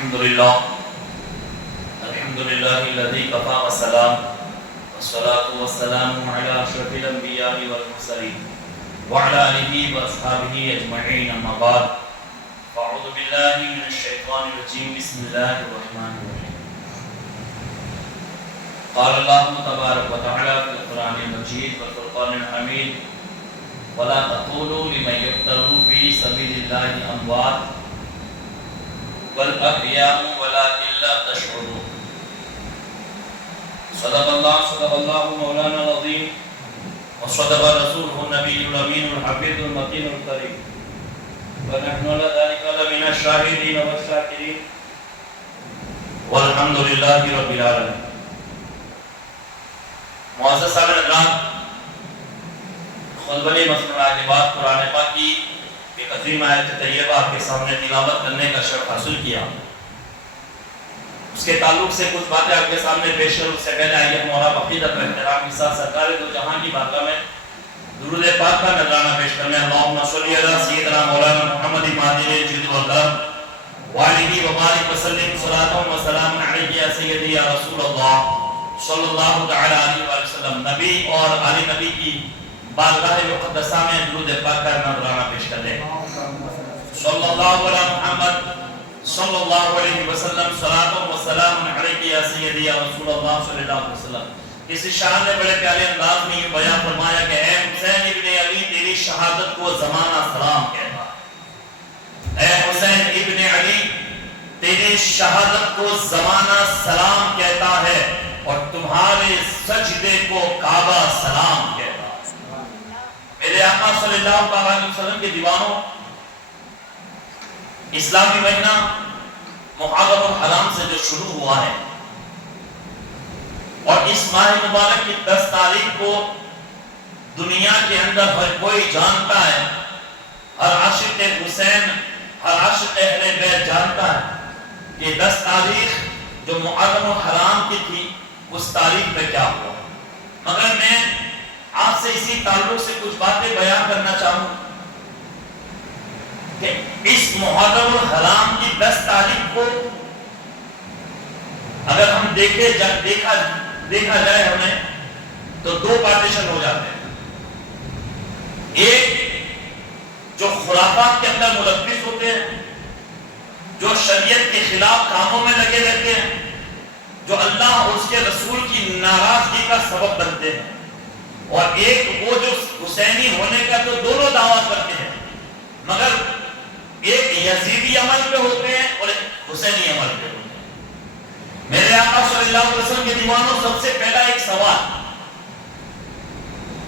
الحمد لله الذي كفى والسلام والصلاة والسلام على أشرف الأنبياء والمرسلين وعلى آله وأصحابه أجمعين أما بعد فأعوذ بالله من الشيطان الرجيم بسم الله الرحمن الرحيم قال الله تبارك وتعالى في القرآن المجيد والفرقان الحميد ولا تقولوا لمن يقتل في سبيل الله أموات بل أحياء ولكن لا تشعرون صدق الله مولانا العظيم وصدق رسوله النبي الأمين الحفيظ المتين الكريم ونحن على ذلك لمن الشاهدين والشاكرين والحمد لله رب العالمين. معزز صاحب حضرات، خطبہ مسئلہ کے بعد قرآن پاک کی ایک عظیم آیت طیبہ آپ کے سامنے تلاوت کرنے کا شرف حاصل کیا. اس کے تعلق سے کچھ باتیں آپ کے سامنے پیش کروں سے پہلے آئیے ہم اور آپ عقیدت و احترام کے ساتھ سرکار دو جہاں کی بارگاہ میں درود پاک کا نذرانہ پیش کرنے اللہم صلی علی سیدنا مولانا محمد ماجد الجود والکرم وآلہ وبارک وسلم صلاۃ و سلام علیہ یا سیدی یا رسول اللہ صلی اللہ تعالی علیہ وسلم. نبی اور آل نبی کی بارگاہ مقدسہ میں درود پاک کا نذرانہ پیش کر دیں. صلی اللہ علی محمد صلی اللہ علیہ وسلم صلاۃ و سلام علیہ یا سیدی یا رسول اللہ صلی اللہ علیہ وسلم. اس شاعر نے بڑے پیارے انداز میں یہ بیان فرمایا کہ اے حسین ابن علی تیری شہادت کو زمانہ سلام کہتا ہے. اے حسین ابن علی تیری شہادت کو زمانہ سلام کہتا ہے اور تمہارے سجدے کو کعبہ سلام کہتا ہے. میرے آقا صلی اللہ علیہ وسلم کے دیوانوں، اسلامی مہینہ محرم الحرام سے جو شروع ہوا ہے اور اس ماہ مبارک کی 10 تاریخ کو دنیا کے اندر ہر کوئی جانتا ہے، ہر عاشق حسین، ہر عاشق اہل بیت جانتا ہے کہ 10 تاریخ جو محرم الحرام کی تھی اس تاریخ میں کیا ہوا. مگر میں آپ سے اسی تعلق سے کچھ باتیں بیان کرنا چاہوں کہ اس محرم الحرام کی 10 تاریخ کو اگر ہم دیکھا جائے ہمیں تو 2 پارٹیشن ہو جاتے ہیں. ایک جو خرافات کے اندر ملبس ہوتے ہیں، جو شریعت کے خلاف کاموں میں لگے رہتے ہیں، جو اللہ اور اس کے رسول کی ناراضگی کا سبب بنتے ہیں، اور ایک وہ جو حسینی ہونے کا تو دونوں دعویٰ کرتے ہیں مگر ایک یزیدی عمل پہ ہوتے ہیں اور ایک حسینی عمل پہ ہوتے ہیں. میرے آقا صلی اللہ علیہ وسلم کے دیوانوں، سب سے پہلا ایک سوال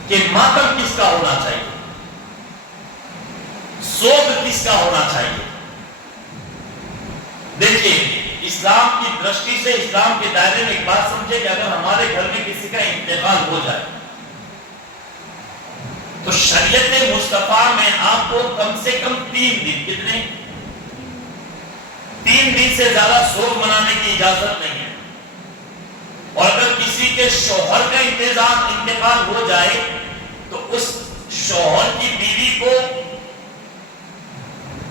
کہ ماتم کس کا ہونا چاہیے، سوگ کس کا ہونا چاہیے. دیکھیے اسلام کی درشٹی سے، اسلام کے دائرے میں ایک بات سمجھے کہ اگر ہمارے گھر میں کسی کا انتقال ہو جائے تو شریعت مصطفیٰ میں آپ کو کم سے کم 3 دن، کتنے؟ 3 دن سے زیادہ سوگ منانے کی اجازت نہیں ہے. اور اگر کسی کے شوہر کا انتقال ہو جائے تو اس شوہر کی بیوی کو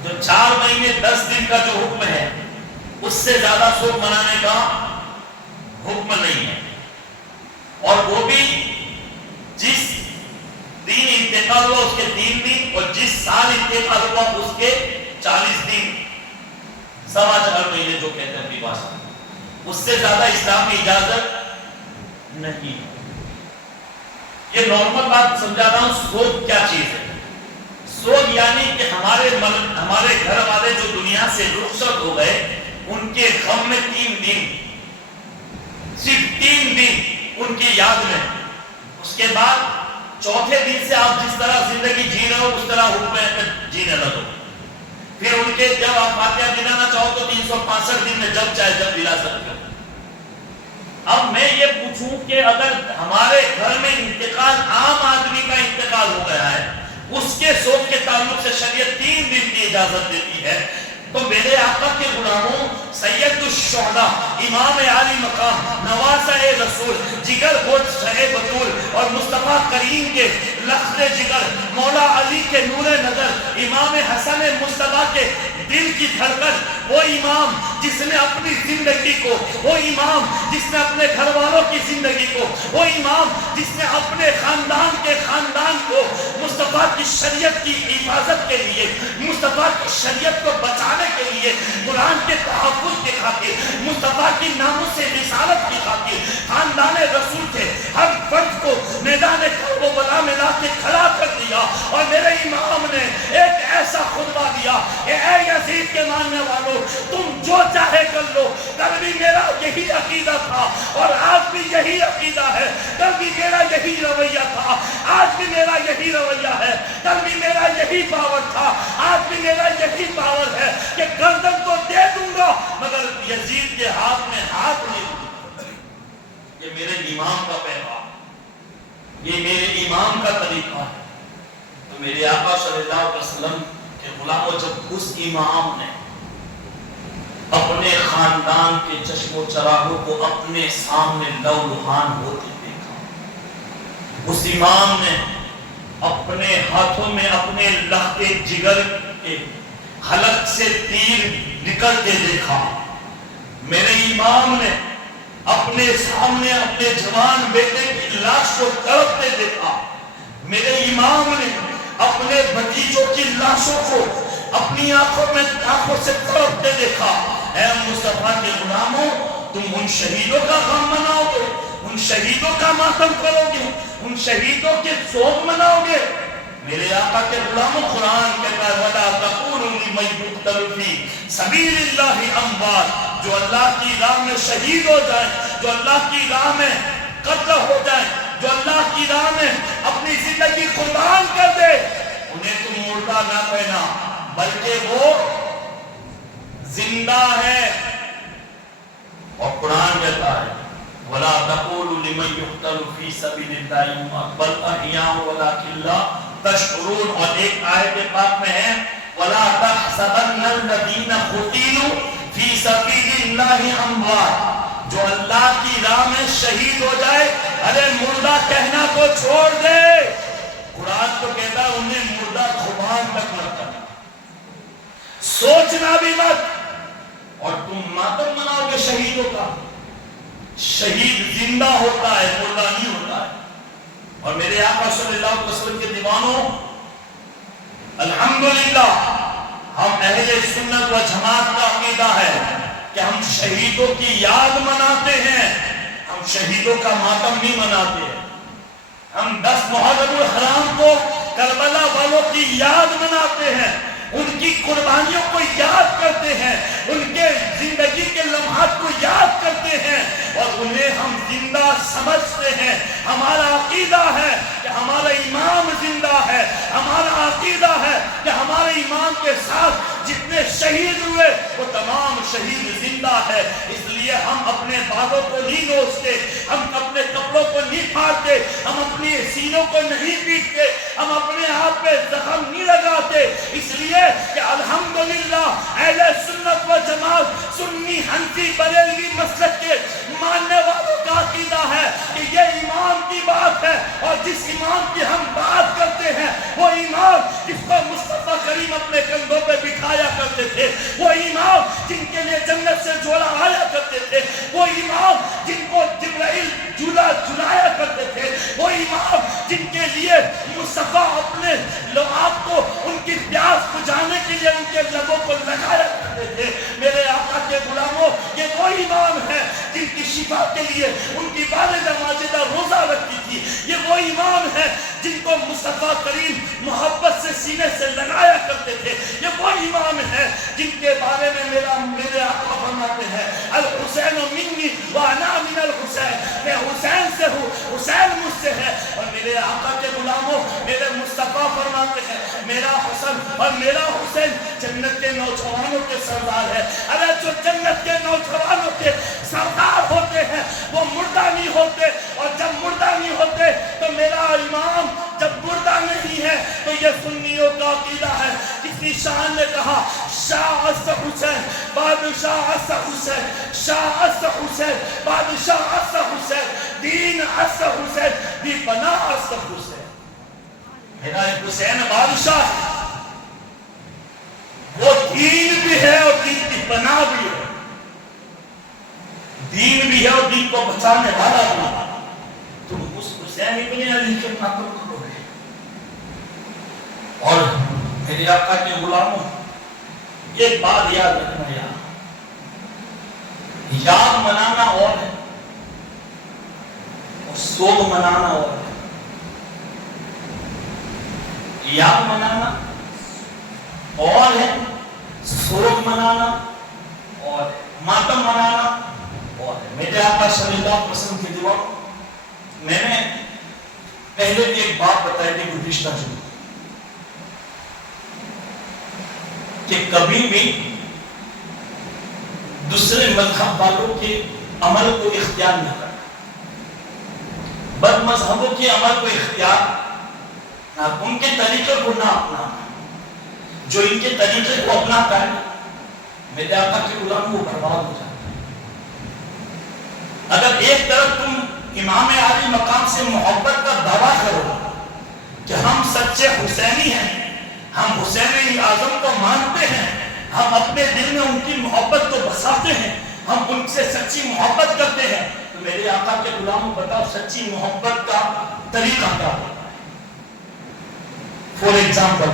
جو 4 مہینے 10 دن کا جو حکم ہے اس سے زیادہ سوگ منانے کا حکم نہیں ہے. اور وہ بھی جس دن انتقال ہوا اس کے 3 دن اور جس سال انتقال ہوا اس کے 40 دن، 4.25 مہینے جو کہتے ہیں اپنی بھاشا میں، اس سے زیادہ اسلام میں اجازت نہیں. یہ نارمل بات سمجھا رہا ہوں. سوگ کیا چیز ہے؟ سوگ یعنی کہ ہمارے گھر والے جو دنیا سے رخصت ہو گئے ان کے غم میں 3 دن، صرف 3 دن ان کی یاد میں. اس کے بعد چوتھے دن سے آپ جس طرح زندگی جی رہے ہو اس طرح حکم ہے کہ جینے لگو. پھر ان کے جب آپ فاتحہ دلانا چاہو تو 365 دن میں جب چاہے جب دلا سکتے ہو. اب میں یہ پوچھوں کہ اگر ہمارے گھر میں انتقال، عام آدمی کا انتقال ہو گیا ہے، اس کے سوگ کے تعلق سے شریعت 3 دن کی اجازت دیتی ہے، تو میرے آقا کے غلاموں، سید الشہداء، امام عالی مقام، نواسہ رسول، جگر گوشت شہ بطول اور مصطفیٰ کریم کے لخت جگر، مولا علی کے نور نظر، امام حسن مصطفیٰ کے دل کی دھڑکن، وہ امام جس نے اپنی زندگی کو، وہ امام جس نے اپنے گھر والوں کی زندگی کو، وہ امام جس نے اپنے خاندان کو مصطفیٰ کی شریعت کی حفاظت کے لیے، مصطفیٰ کی شریعت کو بچانے کے لیے، قرآن کے تحفظ کی خاطر، مصطفیٰ کی ناموس رسالت کی خاطر خاندان رسول کے ہر فرد کو میدان کربلا میں لا کے کھڑا کر دیا، اور میرے امام نے ایک ایسا خطبہ دیا کہ اے یزید کے ماننے والوں، تم جو چاہے کر لو۔ کل بھی میرا یہی عقیدہ تھا اور آج بھی یہی عقیدہ ہے، کل بھی میرا یہی رویہ تھا، آج بھی میرا یہی رویہ ہے، کل بھی میرا یہی پاور تھا، آج بھی میرا یہی پاور ہے کہ گردن تو دے دوں گا مگر یزید کے ہاتھ میں ہاتھ نہیں دوں گا۔ یہ میرے امام کا پیغام، یہ میرے امام کا طریقہ ہے۔ تو میرے آقا صلی اللہ علیہ وسلم کے غلاموں، جب اس امام نے اپنے خاندان کے چشم و چراغوں کو اپنے سامنے لہولہان ہوتے دیکھا، اس امام نے اپنے ہاتھوں میں اپنے لخت جگر کے حلق سے تیر نکلتے دیکھا، میرے امام نے اپنے سامنے اپنے جوان بیٹے کی لاش کو تڑپتے دیکھا، میرے امام نے اپنے بھتیجوں کی لاشوں کو اپنی آنکھوں سے تڑپتے دیکھا۔ اے مصطفیٰ کے غلاموں، تم ان شہیدوں کا غم مناؤ گے، ان شہیدوں کا ماتم کرو گے، ان شہیدوں کے سوگ مناؤ گے۔ میرے آقا کے غلاموں، قرآن کہتا ہے وَلَا تَقُولُوا لِمَن يُقْتَلُ فِي سَبِيلِ اللَّهِ أَمْوَاتٌ، جو اللہ کی راہ میں شہید ہو جائیں، جو اللہ کی راہ میں قتل ہو جائیں، جو اللہ کی راہ میں اپنی زندگی قربان کر دے، انہیں تم مردہ نہ کہنا بلکہ وہ زندہ ہے۔ اور قرآن کہتا ہے وَلَا تَقُولُوا لِمَن يُقْتَلُ فِي سَبِيلِ اللَّهِ أَمْوَاتٌ بَلْ أَحْيَاءٌ وَلَٰكِن لَا تَشْعُرُونَ۔ اور ایک آیت پاک میں ہے وَلَا تَحْسَبَنَّ الَّذِينَ قُتِلُوا فِي سَبِيلِ اللَّهِ أَمْوَاتٌ، جو اللہ کی راہ میں شہید ہو جائے ارے مردہ کہنا کو چھوڑ دے۔ قرآن تو کہتا ہے انہیں مردہ زبان تک مت کرنا، سوچنا بھی مت، اور تم ماتم مناؤ گے شہیدوں کا۔ شہید زندہ ہوتا ہے، مردہ نہیں ہوتا ہے۔ اور میرے آقا صلی اللہ علیہ وسلم کے دیوانوں، الحمدللہ ہم اہل سنت و جماعت کا عقیدہ ہے کہ ہم شہیدوں کی یاد مناتے ہیں، ہم شہیدوں کا ماتم نہیں مناتے ہیں۔ ہم 10 محرم الحرام کو کربلا والوں کی یاد مناتے ہیں، ان کی قربانیوں کو یاد کرتے ہیں، ان کے زندگی کے لمحات کو یاد کرتے ہیں، اور انہیں ہم زندہ سمجھتے ہیں۔ ہمارا عقیدہ ہے کہ ہمارا امام زندہ ہے، ہمارا عقیدہ ہے کہ ہمارے امام کے ساتھ جتنے شہید ہوئے وہ تمام شہید زندہ ہے۔ اس لیے ہم اپنے بازوں کو نہیں نوچتے، ہم اپنے کپڑوں کو نہیں پھاڑتے، ہم اپنی سینوں کو نہیں پیٹتے، ہم اپنے آپ پہ زخم نہیں لگاتے، اس لیے کہ الحمدللہ اہل سنت و جماعت سنی حنفی بریلوی مسلک کے ماننے والوں کا عقیدہ ہے کہ یہ امام کی بات ہے، اور جس امام کی ہم بات کرتے ہیں وہ امام جس کو مصطفیٰ کریم اپنے کندھوں پہ بٹھایا کرتے تھے، وہ امام جن کے لیے جنت سے جوڑا آیا کرتے تھے، وہ امام جن کو جبرائیل جھولا جھلایا کرتے تھے، وہ امام جن کے لیے مصطفیٰ اپنے لعاب کو ان کی پیاس بجھانے کے لیے ان کے لبوں کو لگایا کرتے تھے۔ میرے آقا کے غلاموں، یہ وہ امام ہے جن کی شفا کے لیے ان کی والدہ ماجدہ روزہ رکھتی تھی، یہ وہ امام ہے جن کو مصطفیٰ کریم محبت سے سینے سے لگایا کرتے تھے، یہ وہ امام ہے جن کے بارے میں میرے آقا فرماتے ہیں الحسین منی وانا من الحسین، میں حسین سے ہوں، حسین مجھ سے ہے۔ اور میرے آقا کے غلاموں، میرے مصطفیٰ فرماتے ہیں میرا حسن اور میرا حسین جنت کے نوجوانوں کے سردار ہے۔ ارے جو جنت کے نوجوانوں کے سردار ہوتے ہیں وہ مردہ نہیں ہوتے، اور جب مردہ نہیں ہوتے تو میرا امام جب مردہ نہیں ہے تو یہ سنیوں کا عقیدہ ہے۔ کسی شاعر نے کہا شاہ اس حسین بادشاہ اس حسین، شاہ اس حسین بادشاہ اس حسین، دین اس حسین دی بنا اس حسین۔ میرا حسین بادشاہ ہے، وہ دین بھی ہے اور دین کی پناہ بھی ہے، دین بھی ہے اور دین کو بچانے والا بھی ہے۔ تم اس حسین ابن علی کے قاتل کرو گے۔ اور میرے آقا کے غلاموں، ایک بات یاد رکھنا، یاد منانا اور ہے اور سوگ منانا اور ہے۔ یاد منانا اور ہے، سوگ منانا اور ہے، ماتم منانا اور ہے۔ میرے آقا صلی اللہ علیہ وسلم کی دیوار میں نے پہلے ایک بات بتائی تھی گزشتہ جمعہ کہ کبھی بھی دوسرے مذہب والوں کے عمل کو اختیار نہ کرنا، بد مذہبوں کے عمل کو اختیار نہ، ان کے طریقے کو نہ اپنانا۔ جو ان کے طریقے کو اپناتا ہے میرے آقا کے غلام وہ برباد ہو جاتا ہے۔ اگر ایک طرف تم امام عالی مقام سے محبت کا دعویٰ کرو کہ ہم سچے حسینی ہیں، ہم حسین اعظم کو مانتے ہیں، ہم اپنے دل میں ان کی محبت کو بساتے ہیں، ہم ان سے سچی محبت کرتے ہیں، تو میرے آقا کے غلاموں بتاؤ سچی محبت کا طریقہ کیا ہوتا ہے؟ فور ایگزامپل،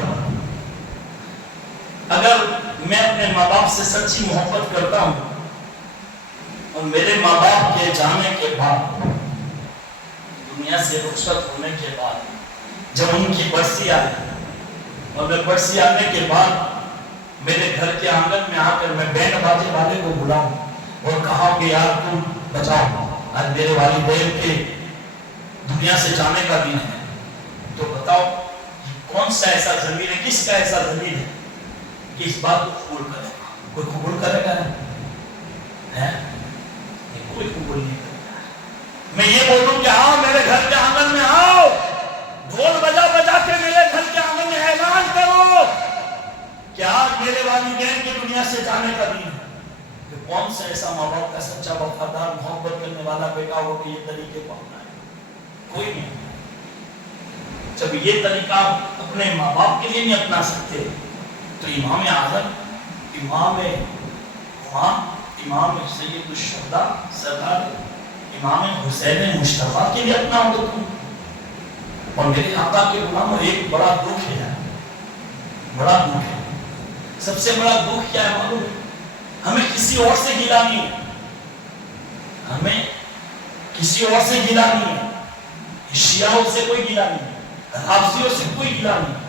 اگر میں اپنے ماں باپ سے سچی محبت کرتا ہوں اور میرے ماں باپ کے جانے کے بعد، دنیا سے رخصت ہونے کے بعد جب ان کی برسی آئی اور میں برسی آنے کے بعد میرے گھر کے آنگن میں آ کر میں بینڈ باجے والے کو بلاؤں اور کہا کہ یار تم بچاؤ، آج میرے والدین کے دنیا سے جانے کا دن ہے، تو بتاؤ کون سا ایسا ضمیر ہے، کس کا ایسا ضمیر ہے کہ اس بات کو قبول کرے گا؟ کوئی قبول کرے گا نہیں، کوئی قبول نہیں کرے گا۔ میں یہ بولوں کہ آؤ میرے گھر کے آنگن میں آؤ، ڈھول بجا بجا کے میرے گھر کے آنگن میں اعلان کرو کہ آج میرے والدین کی دنیا سے جانے کا دن ہے، کہ کون سا ایسا ماں باپ کا سچا وفادار محبت کرنے والا بیٹا ہو کہ یہ طریقے کو اپنائے؟ کوئی نہیں۔ جب یہ طریقہ اپنے ماں باپ کے لیے نہیں اپنا سکتے تو امام اعظم، امام سید الشہداء سرکار امام حسین مصطفیٰ کے لیے اپنا ہو تو۔ اور میرے آقا کے غلاموں ایک بڑا دکھ ہے، بڑا دکھ ہے، سب سے بڑا دکھ کیا ہے معلوم ہے؟ ہمیں کسی اور سے گلا نہیں ہے، ہمیں کسی اور سے گلا نہیں ہے، شیعوں سے کوئی گلا نہیں ہے، رافضیوں سے کوئی گلا نہیں ہے،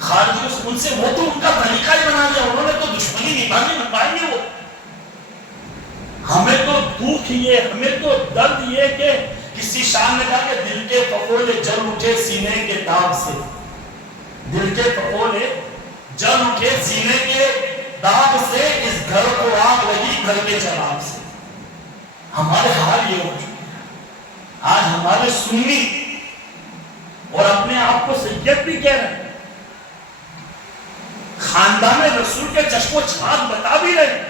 خارجیوں سے، ان سے وہ تو ان کا طریقہ ہی بنا دیا، انہوں نے تو دشمنی نبھائی وہ۔ ہمیں تو دکھ یہ، ہمیں تو درد یہ کہ کسی شان نے کہا کہ دل کے فقولے جل اٹھے سینے کے داغ سے، دل کے فقولے جل اٹھے سینے کے داغ سے، اس گھر کو آگ لگی گھر کے چراغ سے۔ ہمارے حال یہ ہو چکے ہیں، آج ہمارے سنی اور اپنے آپ کو سید بھی کہہ رہے ہیں، خاندان رسول کے چشم و چراغ بتا بھی رہے ہیں،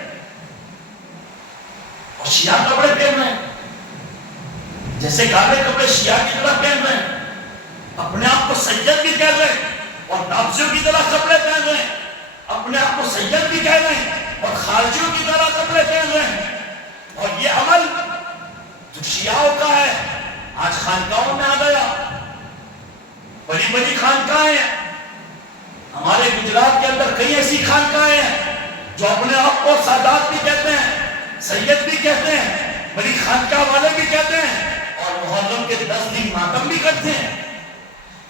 اور شیعہ کپڑے پہن رہے ہیں، جیسے کالے کپڑے شیعہ کی طرح پہن رہے ہیں، اپنے آپ کو سید بھی کہہ رہے ہیں، اور نافذیوں کی طرح کپڑے پہن رہے ہیں، اپنے آپ کو سید بھی کہہ رہے ہیں، اور خارجیوں کی طرح کپڑے پہن رہے ہیں۔ اور یہ عمل جو شیعوں کا ہے آج خانقاہوں میں آ گیا، بڑی بڑی خانقاہیں ہیں، ہمارے گجرات کے اندر کئی ایسی خانقاہیں ہیں جو اپنے آپ کو سادات بھی کہتے ہیں، سید بھی کہتے ہیں، بڑی خانقاہ والے بھی کہتے ہیں، اور محرم کے 10 دن ماتم بھی کرتے ہیں۔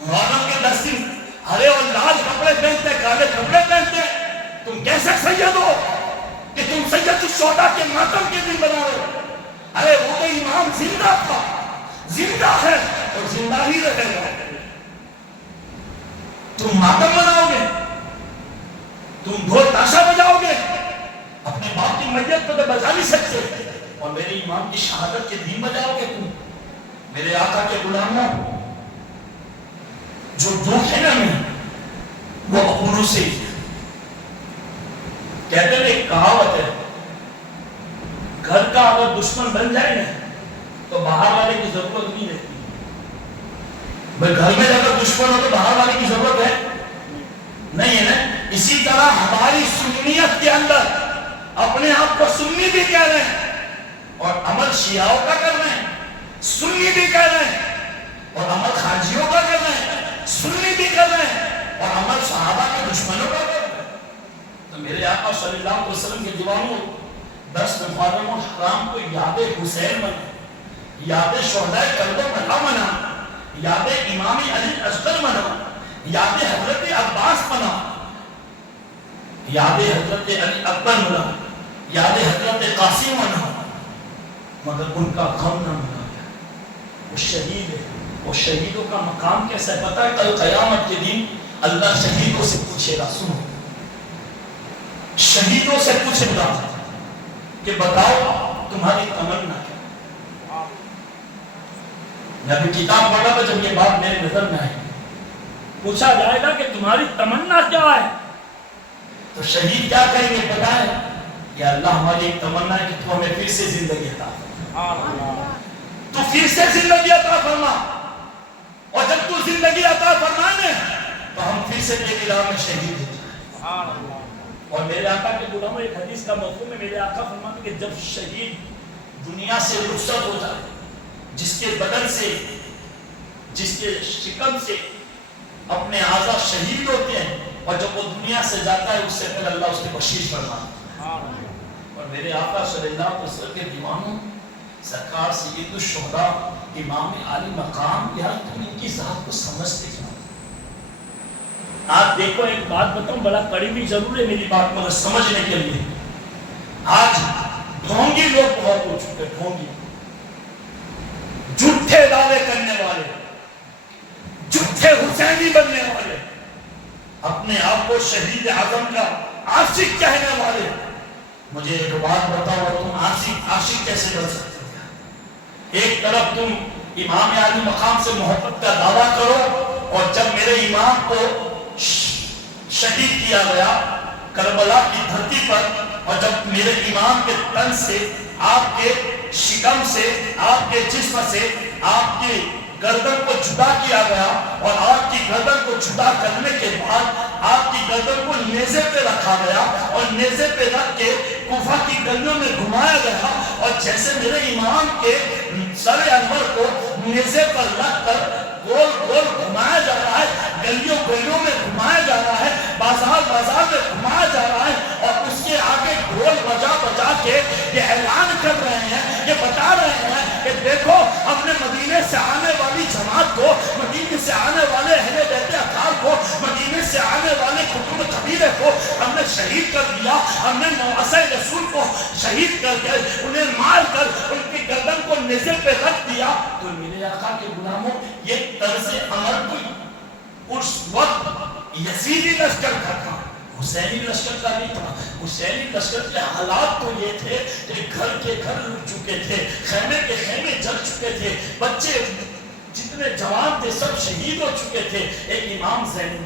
محرم کے 10 دن ہرے اور لال کپڑے پہنتے ہیں، کالے کپڑے پہنتے ہیں۔ تم کیسے سید ہو کہ تم سید الشہداء کے ماتم کے دن بنا رہے ہو؟ ارے وہ تو امام زندہ تھا، زندہ ہے اور زندہ ہی رہے گا۔ تم ماتم مناؤ گے، تم ڈھول تاشا بجاؤ گے، اپنے باپ کی میت کو تو بجا نہیں سکتے، اور میرے امام کی شہادت کے دن بجاؤ گے تم۔ میرے آقا کے غلاموں، جو دکھ ہے نا میں وہ اپنوں سے ہی کہتے ہیں، ایک کہاوت ہے، گھر کا اگر دشمن بن جائے نا تو باہر والے کی ضرورت نہیں رہتی۔ بھائی گھر میں اگر دشمن ہو تو باہر والے کی ضرورت ہے نہیں ہے نا، اسی طرح ہماری سنیت کے اندر اپنے آپ کو سنی بھی کہہ رہے ہیں اور عمل شیعوں کا کر رہے ہیں، سنی بھی کہہ رہے ہیں، اور عمل خارجیوں کا کر رہے ہیں، سنی بھی کر رہے ہیں، اور عمل صحابہ کے دشمنوں کا کر رہے ہیں۔ تو میرے آقا صلی اللہ علیہ وسلم کے دیوانوں 10 محرم الحرام کو یاد حسین منا، یاد شہداء کربلا منا، یاد امام علی اصغر منا، یاد حضرت عباس منا، یاد حضرت علی اکبر منا، یاد حضرت قاسم منا، مگر ان کا غم نہ منا گیا۔ وہ شہید ہے، وہ شہیدوں کا مقام کیسا ہے پتہ ہے؟ کل قیامت کے دن اللہ شہیدوں سے پوچھے گا، سنو، شہیدوں سے پوچھے گا کہ بتاؤ تمہاری تمنا کیا؟ میں ابھی کتاب پڑھا تھا جب یہ بات میرے نظر میں آئی، پوچھا جائے گا کہ تمہاری تمنا کیا ہے؟ تو شہید کیا کہیں گے پتہ ہے؟ یا اللہ ہماری ایک تمنا ہے کہ تو ہمیں پھر سے زندگی عطا فرما، تو پھر سے زندگی عطا فرما، اور جب تو زندگی عطا فرمانے تو ہم پھر سے تیری راہ میں شہید ہو جائیں۔ اور میرے آقا کے غلاموں ایک حدیث کا مفہوم ہے، میرے آقا فرماتے کہ جب شہید دنیا سے رخصت ہو جائے، جس کے بدن سے، جس کے شکم سے اپنے اعضاء شہید ہوتے ہیں، اور جب وہ دنیا سے جاتا ہے اس سے پہلے اللہ اس کی بخشش فرماتا ہے۔ اور میرے آقا صلی اللہ علیہ وسلم کے دیوانوں سرکار سید الشہداء امام عالی مقام، یار تم ان کی ذات کو سمجھتے کیا؟ آپ دیکھو ایک بات بتاؤں، بڑا قریبی ضرور ہے میری بات مگر سمجھنے کے لیے، آج ڈھونگی لوگ بہت ہو چکے، ڈھونگی، جھوٹے دعوے کرنے والے، جھوٹے حسینی بننے والے، اپنے آپ کو شہید اعظم کا عاشق کہنے والے۔ مجھے ایک بات بتاؤ، تم عاشق کیسے بن سکتے ہو؟ ایک طرف تم امام عالی مقام سے محبت کا دعویٰ کرو، اور جب میرے امام کو شہید کیا گیا کربلا کی دھرتی پر، اور جب میرے امام کے تن سے، آپ کے شکم سے، آپ کے جسم سے آپ کی گردن کو جدا کیا گیا، اور آپ کی گردن کو جدا کرنے کے بعد آپ کی گردن کو نیزے پہ رکھا گیا، اور نیزے پہ رکھ کے کوفہ کی گلیوں میں گھمایا گیا، اور جیسے میرے امام کے سر انور کو نیزے پر رکھ کر گول گول گھمایا جا رہا ہے، گلیوں گلیوں میں گھمایا جا رہا ہے، بازار بازار میں گھمایا جا رہا ہے، اور اس کے آگے ڈھول بجا بجا کے یہ اعلان کر رہے ہیں، یہ بتا رہے ہیں کہ دیکھو ہم نے مدینے سے آنے والی جماعت کو، مدینے سے آنے والے اہل بیت اطہار کو، مدینے سے آنے والے قطب قبیلے کو ہم نے شہید کر دیا، ہم نے نواسۂ رسول کو شہید کر کے انہیں مار کر ان کی گردن کو نیزے پہ رکھ دیا۔ تو میرے آقا کے غلاموں یہ طرز عمل کوئی اس وقت یزیدی لشکر کا تھا، حسینی لشکر کا نہیں تھا۔ حسینی لشکر کے حالات تو یہ تھے کہ گھر کے گھر لٹ چکے تھے، خیمے کے خیمے جل چکے تھے، بچے جتنے جوان تھے سب شہید ہو چکے تھے، ایک امام زین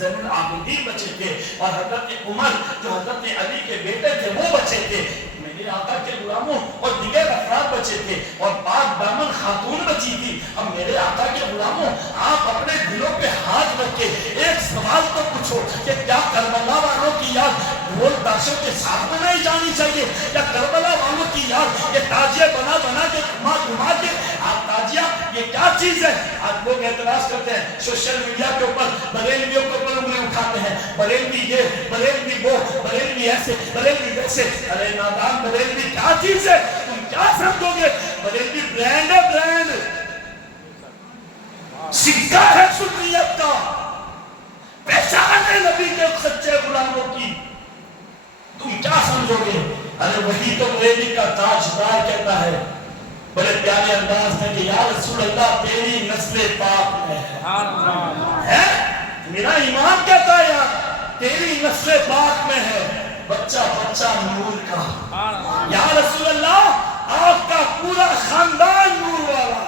العابدین بچے تھے، اور حضرت عمر جو حضرت علی کے بیٹے تھے وہ بچے تھے، میرے آقا کے غلاموں اور دیگر افراد بچے تھے، اور پاک دامن خاتون بچی تھی۔ اب میرے آقا کے غلاموں آپ اپنے دلوں پہ ہاتھ رکھ کے ایک سوال تو پوچھو کہ کیا کربلا والوں کی یاد ڈھول تاشوں کے ساتھ منائی جانی چاہیے، یا کربلا والوں کی یاد یہ تاجیہ بنا بنا کے گھما کے آپ تاجیہ یہ کیا چیز ہے؟ آج لوگ اعتراض کرتے ہیں سوشل میڈیا کے اوپر، بریلویوں کے اوپر انگلی اٹھاتے ہیں، بریلوی یہ، بریلوی وہ، بریلوی ایسے، بریلوی ویسے۔ ارے نادان، بریلوی کیا چیز ہے؟ تم کیا سمجھو گے؟ بریلوی برینڈ ہے، برینڈ، سکہ ہے سنیت کا، پہچان ہے نبی کے سچے غلاموں کی، تم کیا سمجھو گے؟ ارے وہی تو بریلوی کا تاجدار کہتا ہے بڑے پیارے انداز میں کہ یا رسول اللہ تیری نسل پاک میں ہے، میرا ایمان کہتا ہے یار تیری نسل پاک میں ہے، بچہ بچہ نور کا، یا رسول اللہ آپ کا پورا خاندان نور والا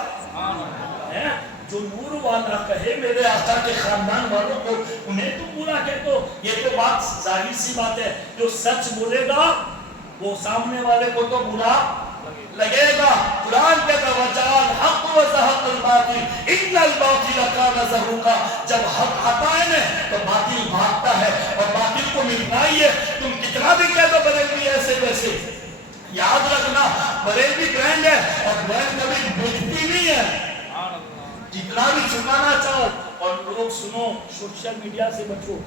ہے۔ جو نور والا کہے میرے آقا کے خاندان والوں کو، انہیں تو برا کہہ دو، یہ تو بات ظاہر سی بات ہے، جو سچ بولے گا وہ سامنے والے کو تو برا لگے گا. قرآن کہتا وجعل الحق وزهق الباطل ان الباطل كان زهوقا. جب حق آتا ہے نا تو باطل بھاگتا ہے اور باطل کو مٹنا ہی ہے. تم کتنا بھی کہہ دو بریلوی ایسے ویسے، یاد رکھنا بریلوی برانڈ ہے اور برانڈ کبھی بکتی نہیں ہے. جتنا بھی چھپانا چاہو. اور لوگ سنو، سوشل میڈیا سے بچو.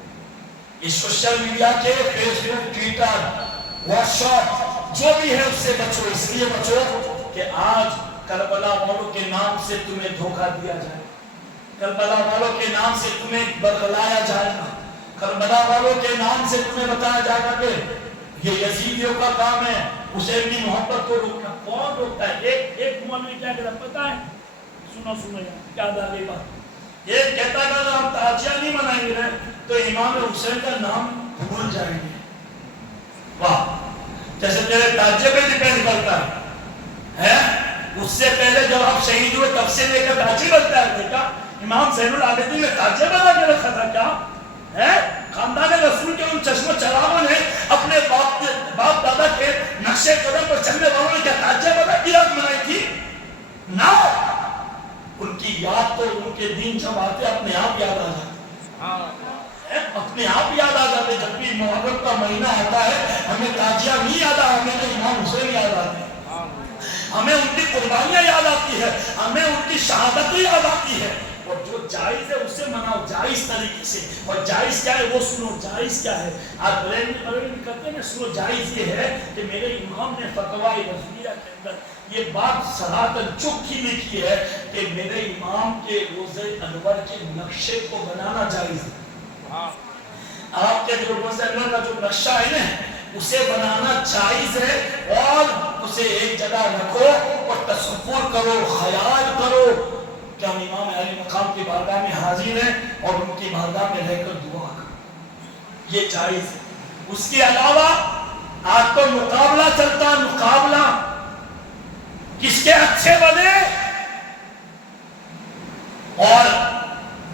یہ سوشل میڈیا کے فیس بک، ٹویٹر، واٹس ایپ جو بھی ہے اس سے بچو. اس لیے بچو کہ آج کربلا والوں کے نام سے تمہیں دھوکہ دیا جائے، کربلا والوں کے نام سے تمہیں برگلایا جائے گا، کربلا والوں کے نام سے تمہیں بتایا جائے گا کہ یہ یزیدیوں کا کام ہے حسین کی محبت کو روکنا. کون روکتا ہے؟ ایک مولوی کیا کہتا پتا ہے؟ سنو کیا داغی بات. ایک کہتا ہے کہ ہم تعزیہ نہیں منائیں گے تو امام حسین کا نام بھول جائیں گے. واہ، جیسے تیرے تعزیے پہ ڈیپینڈ کرتا ہے. اس سے پہلے جب آپ شہید ہوئے تب سے لے کر تعزیہ بنتا ہے. دیکھا امام زین العابدین نے تعزیہ بنا کے رکھا تھا کیا ہے؟ خاندان رسول کے ان چشم چراغوں نے اپنے باپ دادا کے نقشے قدم پر چلنے والوں نے کیا تعزیہ بنا کی یاد منائی تھی؟ نہ، ان کی یاد تو ان کے دن جب آتے اپنے آپ یاد آ جاتے، اپنے آپ یاد آ جاتے. جب بھی محرم کا مہینہ آتا ہے ہمیں تعزیہ نہیں یاد آتا، ہمیں تو امام حسین یاد آتے ہیں. ہمیں ان کی قربانیاں یاد آتی ہے، ہمیں ان کی شہادتیں یاد آتی ہے. اور جو جائز ہے اسے مناؤ جائز طریقے سے. اور جائز کیا ہے وہ سنو. جائز کیا ہے؟ آج بریلوی کرتے ہیں نا، سنو. جائز یہ ہے کہ میرے امام نے فتویٰ رضویہ کے اندر یہ بات صراحتاً چوکھی لکھی ہے کہ میرے امام کے روزہ انور کے نقشے کو بنانا جائز ہے. آپ کے جو روزہ انور کا جو نقشہ ہے نا اسے بنانا جائز ہے. اور اسے ایک جگہ رکھو اور تصور کرو، خیال کرو کہ ہم امام علی مقام کی بارگاہ میں حاضر ہیں اور ان کی بارگاہ میں رہ کر دعا کرو. یہ جائز ہے. اس کے علاوہ آج تو مقابلہ چلتا ہے. مقابلہ کس کے اچھے بنے، اور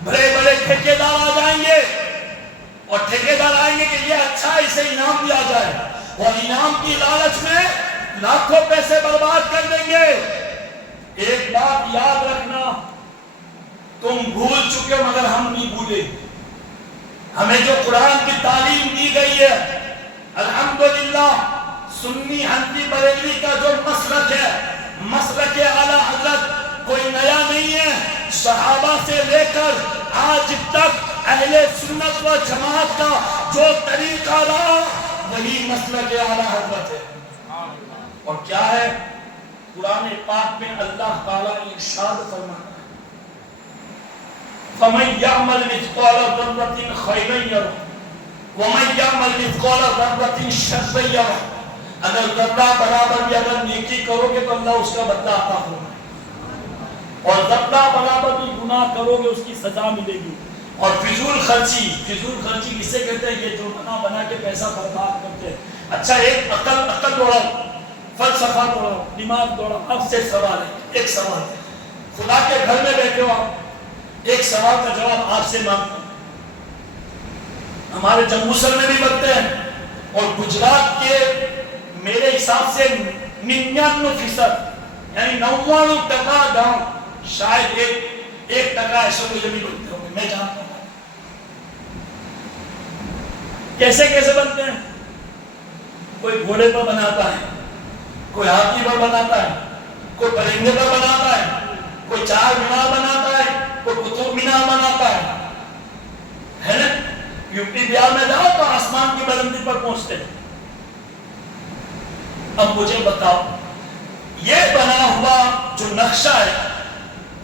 بڑے بڑے ٹھیکیدار آ جائیں گے اور ٹھیکیدار آئیں گے کہ یہ اچھا اسے انعام دیا جائے اور انعام کی لالچ میں لاکھوں پیسے برباد کر دیں گے. ایک بات یاد رکھنا، تم بھول چکے ہو مگر ہم نہیں بھولے. ہمیں جو قرآن کی تعلیم دی گئی ہے الحمدللہ، سنی حنفی بریلوی کا جو مسلک ہے، مسلک اعلیٰ حضرت کوئی نیا نہیں ہے. صحابہ سے لے کر آج تک اہل سنت و جماعت کا جو طریقہ رہا وہی مسلک اعلیٰ حضرت ہے. اور کیا ہے؟ قرآن پاک میں اللہ تعالیٰ نے ارشاد فرمایا فَمَنْ يَعْمَلْ مِثْقَالَ ذَرَّةٍ خَيْرًا يَرَهُ وَمَنْ يَعْمَلْ مِثْقَالَ ذَرَّةٍ شَرًّا يَرَهُ. اگر ذرہ برابر بھی اگر نیکی کرو گے تو اللہ اس کا بدلہ عطا فرمائے، اور ذرہ برابر بھی گناہ کرو گے اس کی سزا ملے گی. اور فضول خرچی کسے کہتے ہیں؟ یہ جو بنا کے پیسہ برباد کرتے ہیں. اچھا ایک عقل دوڑاؤ، فلسفہ دوڑاؤ، دماغ دوڑاؤ. اب سے سوال ہے، ایک سوال ہے. خدا کے گھر میں بیٹھے ہو آپ، ایک سوال کا جواب آپ سے مانگتا ہوں. ہمارے جموں میں بھی بنتے ہیں اور گجرات کے میرے حساب سے 99% یعنی 99% گاؤں، شاید 1% ایسے مجھے بھی بنتے ہوں گے، میں جانتا ہوں. کیسے بنتے ہیں؟ کوئی گھوڑے پر بناتا ہے، کوئی ہاتھی پر بناتا ہے، کوئی پرندے پر بناتا ہے، کوئی چار مینار بناتا ہے، کوئی قطب مینار بناتا ہے نا. یو پی بہار میں جاؤ تو آسمان کی بلندی پر پہنچتے ہیں. اب مجھے بتاؤ، یہ بنا ہوا جو نقشہ ہے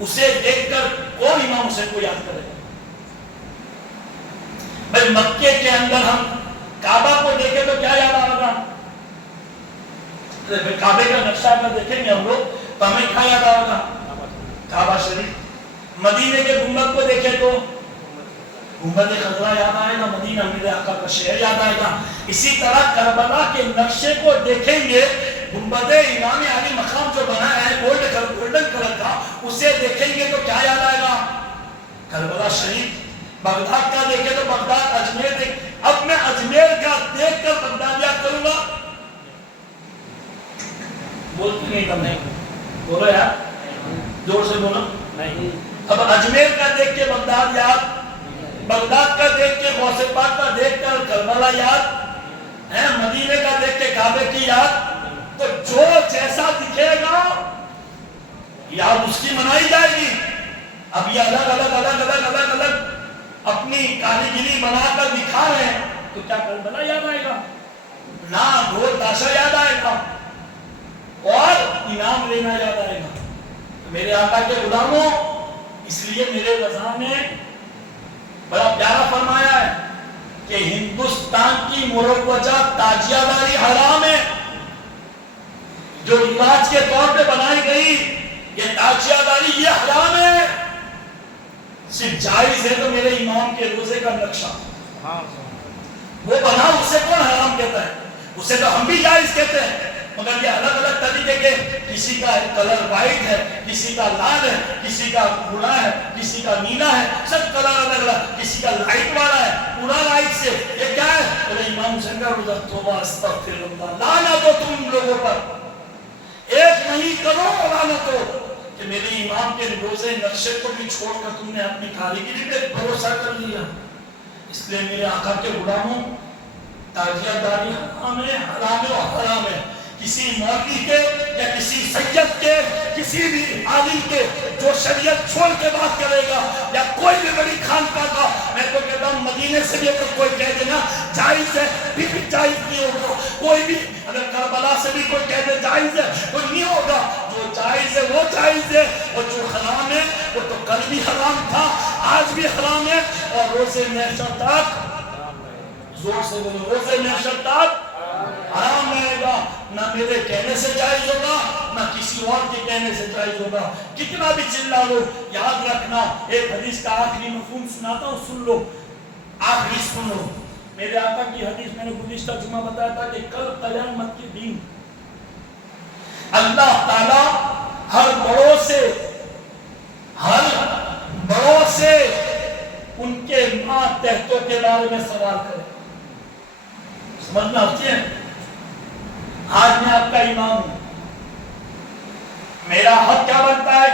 اسے دیکھ کر کون امام حسین کو یاد کرے گا؟ بھائی مکے کے اندر ہم کعبہ کو دیکھیں تو کیا یاد آئے گا؟ کعبے کا نقشہ اگر دیکھیں گے ہم لوگ تو ہمیں کیا یاد آئے گا؟ کعبہ شریف. مدینے کے گنبد کو دیکھیں تو گنبد خضرا یاد آئے گا، مدینہ میرے آقا کا شہر یاد آئے گا. اسی طرح کربلا کے نقشے کو دیکھیں گے، گنبد امام علی مقام جو بنا ہے گولڈن کلر کا، اسے دیکھیں گے تو کیا یاد آئے گا؟ کربلا شریف. بغداد کا دیکھیں تو بغداد، اجمیر دیکھ. اب میں اجمیر کا دیکھ کر بغداد یاد کروں گا؟ بولتے نہیں تم نہیں بولو یار زور سے بولو نہیں. اب اجمیر کا دیکھ کے بغداد یاد, بغداد کا دیکھ کے غوث پاک کا دیکھ کر کربلا یاد ہے, مدینے کا دیکھ کے کعبے کی یاد. تو جو جیسا دکھے گا یاد اس کی منائی جائے گی. اب یہ الگ الگ الگ الگ الگ الگ اپنی کاریگری بنا کر دکھا رہے ہیں تو کیا کربلا یاد آئے گا؟ نہ ڈھول تاشا یاد آئے گا اور انعام لینا یاد آئے گا. میرے آقا کے غلاموں, اس لیے میرے رضا نے بڑا پیارا فرمایا ہے کہ ہندوستان کی مروجہ تاجیہ داری حرام ہے. جو رواج کے طور پہ بنائی گئی یہ تاجیہ داری یہ حرام ہے. صرف جائز ہے تو میرے امام کے روزے کا نقشہ وہ بنا, اسے کون حرام کہتا ہے؟ اسے تو ہم بھی جائز کہتے ہیں, مگر یہ الگ الگ طریقے کے, کسی کا کلر وائٹ ہے, کسی کا لال ہے, کسی کا بھورا ہے, کسی کا نیلا ہے, سب کلر الگ الگ, کسی کا لائٹ والا ہے, پورا لائٹ سے. یہ کیا ہے؟ میرے امام حسین کا روزہ. توبہ استغفر اللہ, لعنت ہو تم لوگوں پر, ایک نہیں کروڑ لعنت ہو کہ میرے امام کے روزے نقشے کو بھی چھوڑ کر تم نے اپنی کاریگری پہ بھروسہ کر لیا. اس لیے میرے آقا کے غلاموں, تاجیہ داری حرام ہے, حرام ہے اور حرام ہے. کسی مولوی کے یا کسی سید کے, کسی بھی عالم کے جو شریعت چھوڑ کے بات کرے گا, یا کوئی بھی بڑی خانقاہ کا, میں تو کہتا ہوں مدینے سے بھی اگر کوئی کہہ دے نا جائز ہے, بھی جائز نہیں ہوگا. کوئی بھی اگر کربلا سے بھی کوئی کہہ دے جائز ہے, کوئی نہیں ہوگا. جو جائز ہے وہ جائز ہے, اور جو حرام ہے وہ تو کل بھی حرام تھا, آج بھی حرام ہے. اور روزے محشر تک, زور سے بولو, روزے محشر تک حرام رہے گا. نہ میرے کہنے سے جائز ہوگا, نہ کسی اور کے کہنے سے جائز ہوگا. کتنا بھی چلا لو, یاد رکھنا. ایک حدیث کا آخری مفہوم سناتا ہوں, سن لو, آخری سن لو. میرے آقا کی حدیث میں نے گزشتہ جمعہ بتایا تھا کہ کل قیامت کے دن اللہ تعالی ہر بڑوں سے ان کے ماتحتوں کے بارے میں سوال کرے. سمجھنا ہوتی ہے. آج میں آپ کا امام ہوں, میرا حق کیا بنتا ہے؟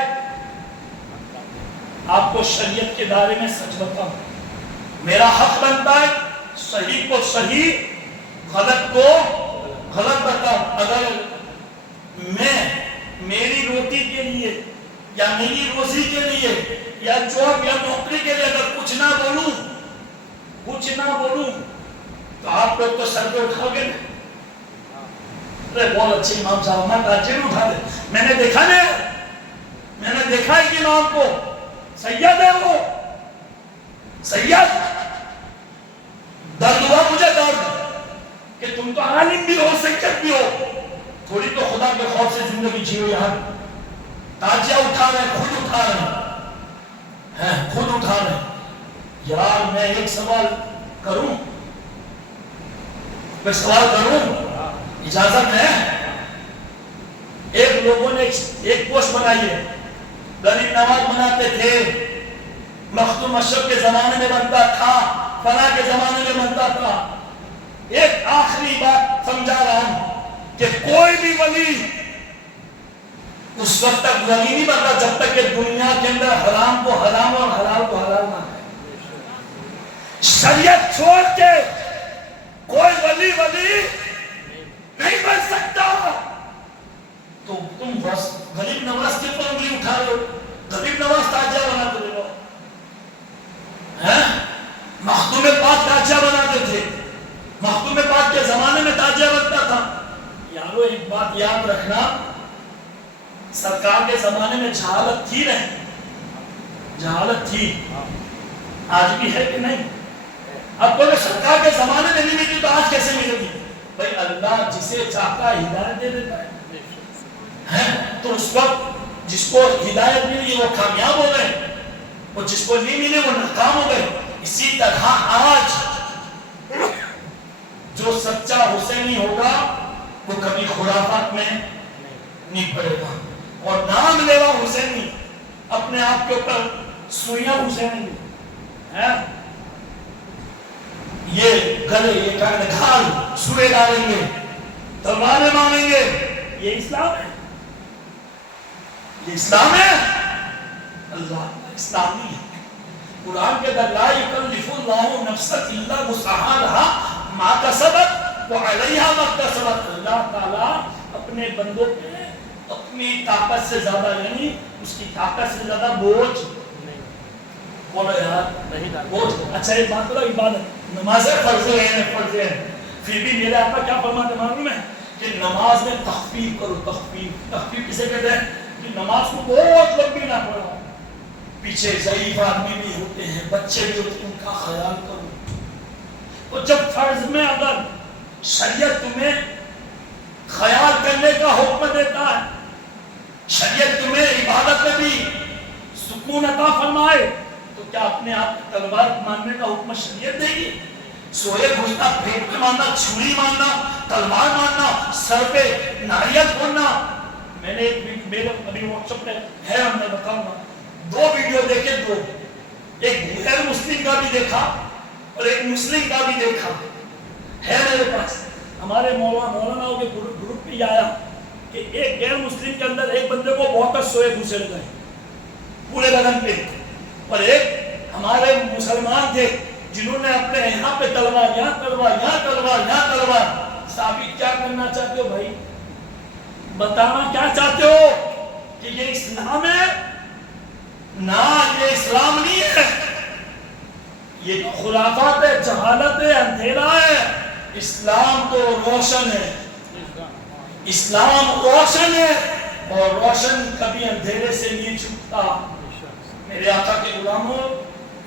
آپ کو شریعت کے دائرے میں سچ بتاؤں. میرا حق بنتا ہے صحیح کو صحیح, غلط کو غلط بتاؤں. اگر میں میری روٹی کے لیے یا میری روزی کے لیے یا جاب یا نوکری کے لیے اگر کچھ نہ بولوں تو آپ لوگ تو سر پہ اٹھاؤ گے. بہت اچھے امام صاحب, میں تاجر اٹھا دے. میں نے دیکھا ہے کہ امام کو سید ہے, وہ سید. درد ہوا مجھے, درد کہ تم تو عالم بھی ہو, سید بھی ہو, تھوڑی تو خدا کے خوف سے زندگی جیو یار. تاجیہ اٹھا رہے, خود اٹھا رہے. یار میں ایک سوال کروں, اجازت ہے؟ ایک لوگوں نے ایک پوسٹ بنائی ہے, غریب نواز بناتے تھے, مختوم اشرف کے زمانے میں بنتا تھا, فلاں کے زمانے میں بنتا تھا. ایک آخری بات سمجھا رہا ہوں کہ کوئی بھی ولی اس وقت تک ولی نہیں بنتا جب تک کہ دنیا کے اندر حرام کو حرام اور حلال کو حلال نہ ہے. شریعت چھوڑ کے کوئی ولی نہیں بن سکتا. تو تم غریب نواز کے پر انگلی اٹھا رہے ہو, غریب نواز تاجیہ بناتے رہو, مختوم پاک تاجیہ بناتے تھے, مختوم پاک کے زمانے میں تاجیہ بنتا تھا. یارو ایک بات یاد رکھنا, سرکار کے زمانے میں جہالت تھی نہیں, جہالت تھی, آج بھی ہے کہ نہیں؟ اب بولے سرکار کے زمانے میں نہیں ملی تو آج کیسے ملے گی؟ بھائی اللہ جسے چاہتا ہدایت دے دیتا ہے. تو اس وقت جس کو ہدایت ملی وہ کامیاب ہو گئے, اور جس کو نہیں ملے وہ ناکام ہو گئے. اسی طرح آج جو سچا حسینی ہوگا وہ کبھی خرافات میں نہیں پڑے گا. اور نام لیوا حسینی, اپنے آپ کے اوپر سوئیاں حسینی ہے, یہ گلے یہ گھال سوئے ڈالیں گے, تلواریں مانیں گے, یہ اسلام ہے؟ یہ اسلام ہے؟ اللہ اسلام نہیں ہے۔ قرآن کے اندر لا یکلف اللہ نفسا الا وسعها لها ما کسبت وعلیہا ما اکتسبت۔ اللہ تعالیٰ اپنے بندوں پہ اپنی طاقت سے زیادہ یعنی اس کی طاقت سے زیادہ بوجھ نہیں۔ بولو یار نہیں بوجھ۔ اچھا ایک بات بولو، عبادت نمازیں فرض ہیں پھر بھی میرے آقا کیا فرماتے معلوم ہے کہ نماز میں تخفیف کرو۔ تخفیف کسے کہتے ہیں؟ کہ نماز کو بہت لمبی نہ پڑھو، پیچھے ضعیف آدمی بھی ہوتے ہیں، بچے بھی ہوتے ہیں، ان کا خیال کرو۔ تو جب فرض میں اگر شریعت تمہیں خیال کرنے کا حکم دیتا ہے، شریعت تمہیں عبادت میں بھی سکون عطا فرمائے، تو کیا اپنے آپ کی تلوار ماننے کا حکم شریعت دے گی؟ سوئے گھسنا، پیٹ میں ماننا، چھری ماننا، تلوار ماننا، سر پہ ناریل پھوڑنا۔ میں نے میرے ابھی واٹس ایپ پہ ہے، ہم نے بتاؤں گا، 2 ویڈیو دیکھے، 2، ایک غیر مسلم کا بھی دیکھا اور ایک مسلم کا بھی دیکھا ہے میرے پاس۔ ہمارے مولاناؤں کے گروپ پہ آیا کہ ایک غیر مسلم کے اندر ایک بندے کو بہت سوئے گھسے لگے پورے بدن پہ، اور ایک ہمارے مسلمان تھے جنہوں نے اپنے یہاں پہ تلوار، یہاں تلوار، یہاں تلوار، یہاں تلوار۔ ثابت کیا کرنا چاہتے ہو بھائی؟ بتانا کیا چاہتے ہو کہ یہ اسلام ہے؟ نہ، یہ اسلام نہیں ہے، یہ تو خرافات ہے، جہالت ہے، اندھیرا ہے۔ اسلام تو روشن ہے، اسلام روشن ہے، اور روشن کبھی اندھیرے سے نہیں چھپتا۔ میرے آقا کے غلاموں،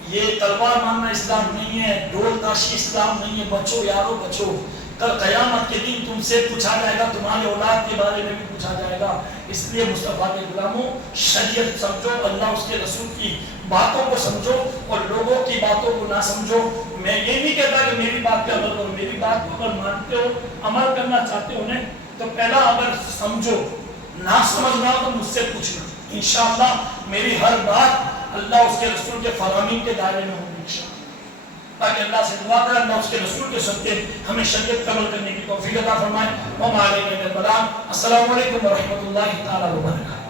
یہ تلوار ماننا اسلام نہیں ہے، ڈول تاشی اسلام نہیں ہے۔ بچو یارو بچو، کل قیامت کے دن تم سے پوچھا جائے گا، تمہارے اولاد کے بارے میں بھی پوچھا جائے گا۔ اس لیے مصطفیٰ کے غلاموں، شریعت سمجھو، اللہ اس کے رسول کی باتوں کو سمجھو اور لوگوں کی باتوں کو نہ سمجھو۔ میں یہ نہیں کہتا کہ میری بات پہ عمل کرو، میری بات کو اگر مانتے ہو، عمل کرنا چاہتے ہو تو پہلا اگر سمجھو، نہ سمجھنا تو مجھ سے پوچھنا۔ انشاءاللہ میری ہر بات اللہ اس کے رسول کے فرامین کے دائرے میں ہوگی انشاءاللہ، تاکہ اللہ سے دعا کرے اللہ اس کے رسول کے صدقے ہمیں شریعت عمل کرنے کی توفیق عطا فرمائے۔ وما علینا الا البلاغ۔ السلام علیکم ورحمۃ اللہ تعالی وبرکاتہ۔